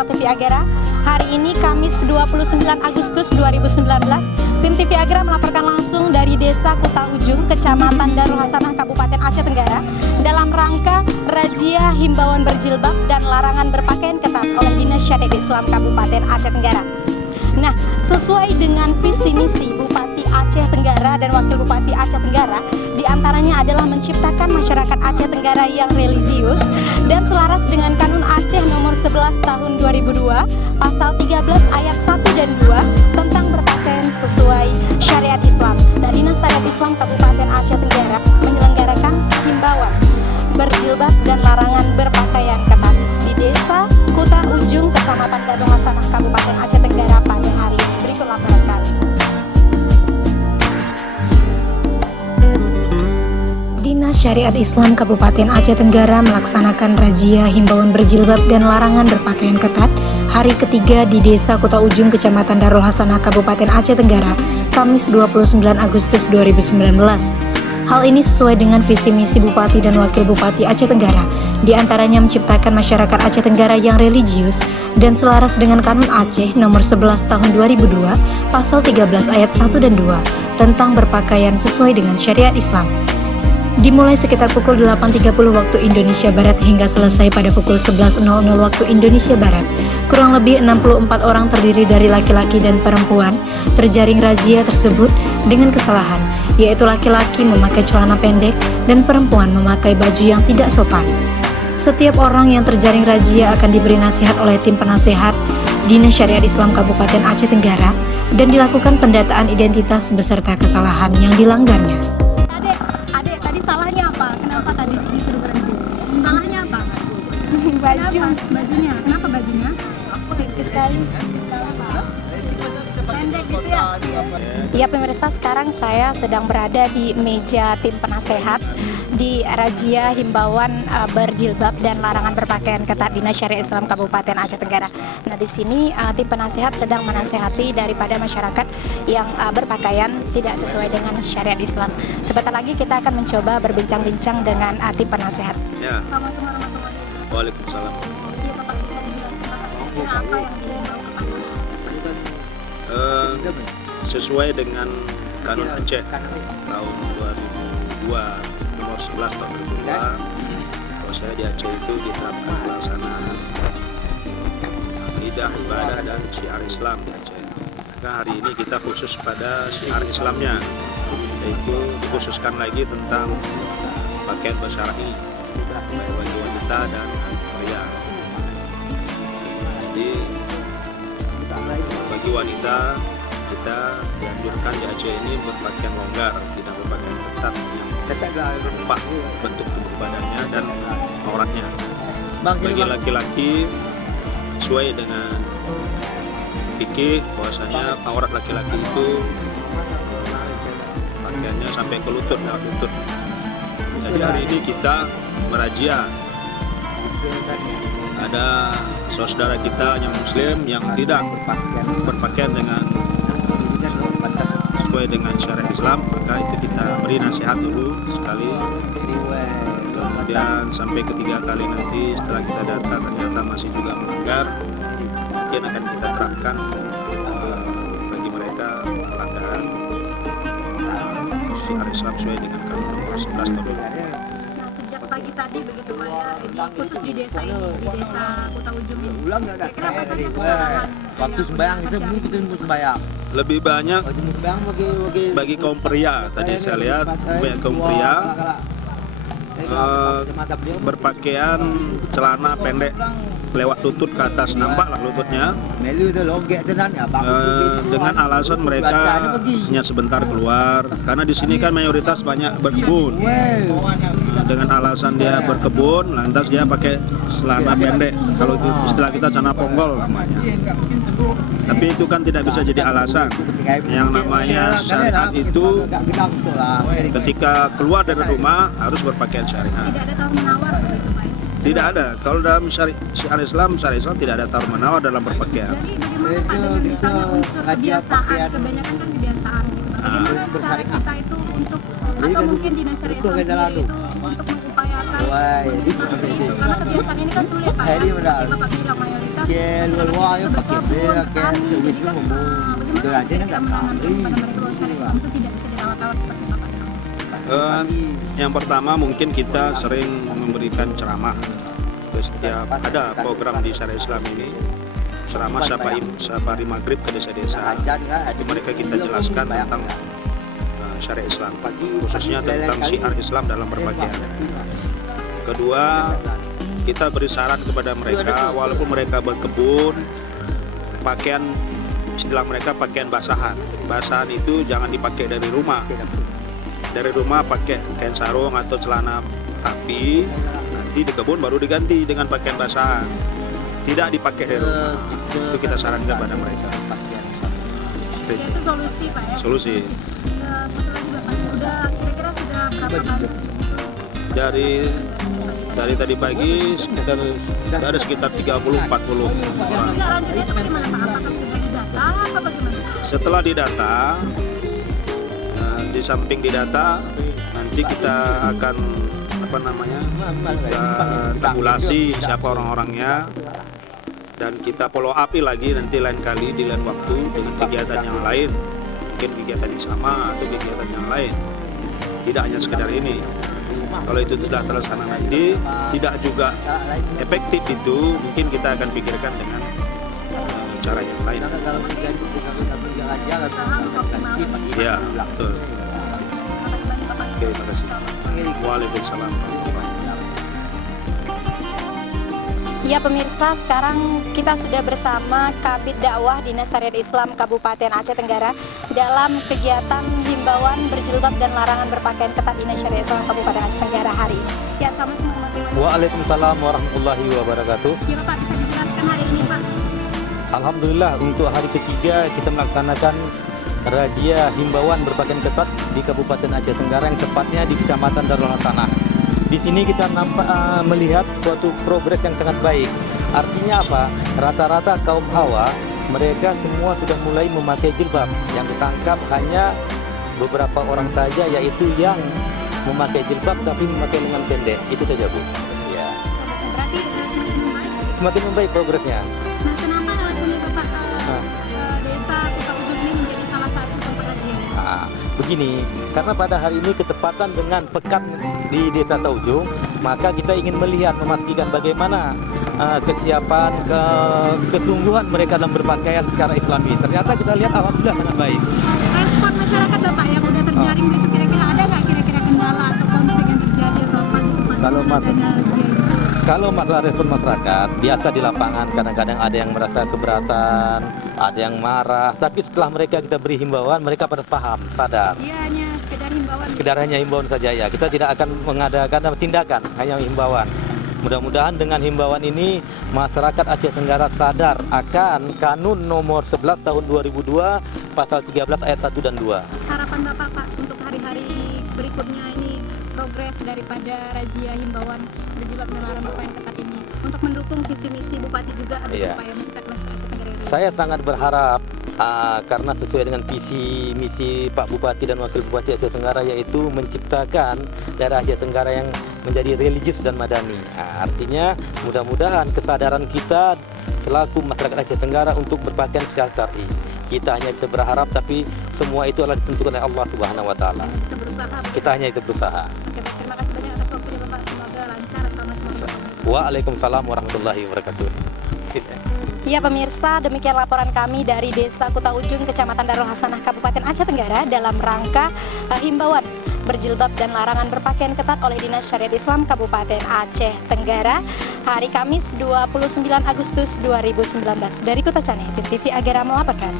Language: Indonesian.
pemirsa TV Agera. Hari ini Kamis 29 Agustus 2019, tim TV Agera melaporkan langsung dari Desa Kuta Ujung, Kecamatan Darul Hasanah, Kabupaten Aceh Tenggara, dalam rangka razia himbauan berjilbab dan larangan berpakaian ketat oleh Dinas Syariat Islam Kabupaten Aceh Tenggara. Nah, sesuai dengan visi misi Bupati Aceh Tenggara dan Wakil Bupati Aceh Tenggara, diantaranya adalah menciptakan masyarakat Aceh Tenggara yang religius dan selaras dengan Kanun Aceh nomor 11 tahun 2002, pasal 13 ayat 1 dan 2 tentang berpakaian sesuai syariat Islam. Dan Dinas Syariat Islam Kabupaten Aceh Tenggara menyelenggarakan himbauan berjilbab dan larangan berpakaian ketat di Desa Kuta Ujung, Kecamatan Darul Hasanah, Kabupaten Aceh Tenggara pada hari ini. Berikut laporan kami. Dinas Syariat Islam Kabupaten Aceh Tenggara melaksanakan razia himbauan berjilbab dan larangan berpakaian ketat hari ketiga di Desa Kuta Ujung, Kecamatan Darul Hasanah, Kabupaten Aceh Tenggara, Kamis 29 Agustus 2019. Hal ini sesuai dengan visi misi Bupati dan Wakil Bupati Aceh Tenggara, diantaranya menciptakan masyarakat Aceh Tenggara yang religius dan selaras dengan Kanun Aceh nomor 11 tahun 2002, pasal 13 ayat 1 dan 2 tentang berpakaian sesuai dengan syariat Islam. Dimulai sekitar pukul 8.30 waktu Indonesia Barat hingga selesai pada pukul 11.00 waktu Indonesia Barat. Kurang lebih 64 orang terdiri dari laki-laki dan perempuan terjaring razia tersebut dengan kesalahan, yaitu laki-laki memakai celana pendek dan perempuan memakai baju yang tidak sopan. Setiap orang yang terjaring razia akan diberi nasihat oleh tim penasehat Dinas Syariat Islam Kabupaten Aceh Tenggara dan dilakukan pendataan identitas beserta kesalahan yang dilanggarnya. Kenapa tadi disuruh berhenti? Salahnya apa? Bajunya. Kenapa bajunya? Tipis sekali. Pendek gitu ya? Ya pemirsa, sekarang saya sedang berada di meja tim penasehat di razia himbauan berjilbab dan larangan berpakaian ketat Dinas Syariat Islam Kabupaten Aceh Tenggara. Nah, di sini tim penasehat sedang menasehati daripada masyarakat yang berpakaian tidak sesuai dengan syariat Islam. Sebentar lagi kita akan mencoba berbincang-bincang dengan tim penasehat. Ya. Assalamualaikum warahmatullahi wabarakatuh. Waalaikumsalam. Iya, Bapak bisa dijelaskan apa yang dihimbau kepada Sesuai dengan Kanun Aceh tahun 2002 nomor 11 tahun 2002, kalau saya di Aceh itu diterapkan pelaksanaan akidah, ibadah dan syiar Islam di Aceh. Maka hari ini kita khusus pada syiar Islamnya, yaitu dikhususkan lagi tentang pakaian bersyar'i baik bagi wanita dan pria. Jadi bagi wanita kita dianjurkan di Aceh ini berpakaian longgar, tidak berpakaian ketat yang nampak bentuk tubuh badannya dan auratnya. Bagi laki-laki sesuai dengan fikih bahwasanya aurat laki-laki itu pakaiannya sampai ke lutut, lewat lutut. Jadi hari ini kita merazia ada saudara kita yang muslim yang tidak berpakaian dengan sesuai dengan syariat Islam, maka itu kita beri nasihat dulu sekali, kemudian sampai ketiga kali nanti setelah kita data ternyata masih juga melanggar, mungkin akan kita terapkan bagi mereka pelanggaran syiar Islam sesuai dengan Kanun nomor 11 tahun 2002. Sejak pagi tadi begitu Pak ya, khusus di desa ini, di Desa Kuta Ujung ini. Kenapa saja kesalahan? Waktu sembahyang sebelum kita sembahyang. Lebih banyak bagi kaum pria, tadi saya lihat banyak kaum pria berpakaian celana pendek lewat lutut ke atas, nampaklah lututnya, dengan alasan mereka hanya sebentar keluar karena di sini kan mayoritas banyak berkebun. Dengan alasan dia berkebun, lantas dia pakai celana pendek, kalau itu istilah kita celana ponggol namanya. Tapi itu kan tidak bisa jadi alasan. Yang namanya syariat itu ketika keluar dari rumah harus berpakaian syariat. Tidak ada tawar-menawar begitu Pak? Tidak ada. Kalau dalam syariat Islam tidak ada tawar-menawar dalam berpakaian. Jadi bagaimana Pak dengan misalnya unsur kebiasaan, kebanyakan kan kebiasaan gitu Pak? Bagaimana cara bersyariah. kita itu untuk Jadi atau kan mungkin dinas syariah betul Islam kayak jalan sendiri itu untuk mengupayakan Wah, minimalisir jadi itu karena kebiasaan ini kan sulit Pak ya. Jadi benar. Seperti Bapak bilang mayoritas Kayak luar-luar ya, pakai berkebun, dia, kayak petani. Jadi duit kan lu bagaimana Itu aja kita kan menanamkan tak kepada mereka bahwa syariah Islam itu tidak bisa dirawat-rawat seperti Bapak bilang. Yang pertama mungkin kita sering memberikan ceramah setiap ada program di Syariah Islam ini, ceramah safari maghrib ke desa-desa. Di mereka kita jelaskan tentang Syariah Islam, khususnya tentang syiar Islam dalam berpakaian. Kedua, kita beri saran kepada mereka, walaupun mereka berkebun, pakaian istilah mereka pakaian basahan. Basahan itu jangan dipakai dari rumah. Dari rumah pakai kain sarung atau celana rapi, nanti di kebun baru diganti dengan pakaian basahan. Tidak dipakai dari rumah. Itu kita sarankan pada mereka. Ya, itu solusi Pak ya. Solusi. Satu lagi Bapak, udah kira-kira sudah berapa kali? Dari tadi pagi ada sekitar 30-40 orang. Tindak lanjutnya itu bagaimana Pak? Apakah sudah didata atau bagaimana? Setelah didata, di samping didata, nanti kita akan kita tabulasi siapa orang-orangnya dan kita follow up lagi nanti lain kali di lain waktu dengan kegiatan yang lain, mungkin kegiatan yang sama atau kegiatan yang lain, tidak hanya sekedar ini. Kalau itu sudah terlaksana nanti tidak juga efektif itu, mungkin kita akan pikirkan dengan cara yang lain. Ya, betul. Oke, terima kasih. Waalaikumsalam. Ya pemirsa, sekarang kita sudah bersama Kabid Dakwah Dinas Syariat Islam Kabupaten Aceh Tenggara dalam kegiatan himbauan berjilbab dan larangan berpakaian ketat Dinas Syariat Islam Kabupaten Aceh Tenggara hari ini. Ya, assalamualaikum warahmatullahi wabarakatuh. Waalaikumsalam warahmatullahi wabarakatuh. Ya Bapak, bisa dijelaskan hari ini Pak? Alhamdulillah, untuk hari ketiga kita melaksanakan razia himbauan berpakaian ketat di Kabupaten Aceh Tenggara, yang tepatnya di Kecamatan Darul Hasanah. Di sini kita melihat suatu progres yang sangat baik. Artinya apa? Rata-rata kaum hawa mereka semua sudah mulai memakai jilbab. Yang ditangkap hanya beberapa orang saja, yaitu yang memakai jilbab tapi memakai lengan pendek. Itu saja, Bu. Ya. Berarti semakin membaik. Semakin membaik progresnya. Nah, kenapa alasannya Bapak desa Kota Ujung ini menjadi salah satu tempat razia? Nah, begini, karena pada hari ini ketepatan dengan pekan di Desa Taujung, maka kita ingin memastikan bagaimana kesiapan, kesungguhan mereka dalam berpakaian secara Islami. Ternyata kita lihat alhamdulillah sangat baik. Respon masyarakat Bapak yang udah terjaring itu kira-kira ada nggak kira-kira kendala atau konflik yang terjadi atau apa? Kalau masalah respon masyarakat, biasa di lapangan kadang-kadang ada yang merasa keberatan, ada yang marah. Tapi setelah kita beri himbauan, mereka pada paham, sadar. Iya, hanya sekedar himbauan. Sekedar hanya himbauan saja ya. Kita tidak akan mengadakan tindakan, hanya himbauan. Mudah-mudahan dengan himbauan ini masyarakat Aceh Tenggara sadar akan Kanun Nomor 11 Tahun 2002 Pasal 13 Ayat 1 dan 2. Harapan Bapak Pak untuk hari-hari berikutnya ini progres daripada razia himbauan berjilbab dan larangan berpakaian ketat ini untuk mendukung visi misi Bupati juga agar supaya masyarakat Aceh Tenggara ini. Saya sangat berharap karena sesuai dengan visi misi Pak Bupati dan Wakil Bupati Aceh Tenggara, yaitu menciptakan daerah Aceh Tenggara yang menjadi religius dan madani. Artinya mudah-mudahan kesadaran kita selaku masyarakat Aceh Tenggara untuk berpakaian secara syar'i. Kita hanya bisa berharap, tapi semua itu adalah ditentukan oleh Allah Subhanahu wa taala. Bisa berusaha. Kita hanya itu berusaha. Oke, terima kasih banyak atas waktunya Bapak. Semoga lancar. Assalamualaikum. Waalaikumsalam warahmatullahi wabarakatuh. Ya pemirsa, demikian laporan kami dari Desa Kota Ujung, Kecamatan Darul Hasanah, Kabupaten Aceh Tenggara dalam rangka himbauan berjilbab dan larangan berpakaian ketat oleh Dinas Syariat Islam Kabupaten Aceh Tenggara hari Kamis 29 Agustus 2019. Dari Kota Cane, Tim TV Agera melaporkan.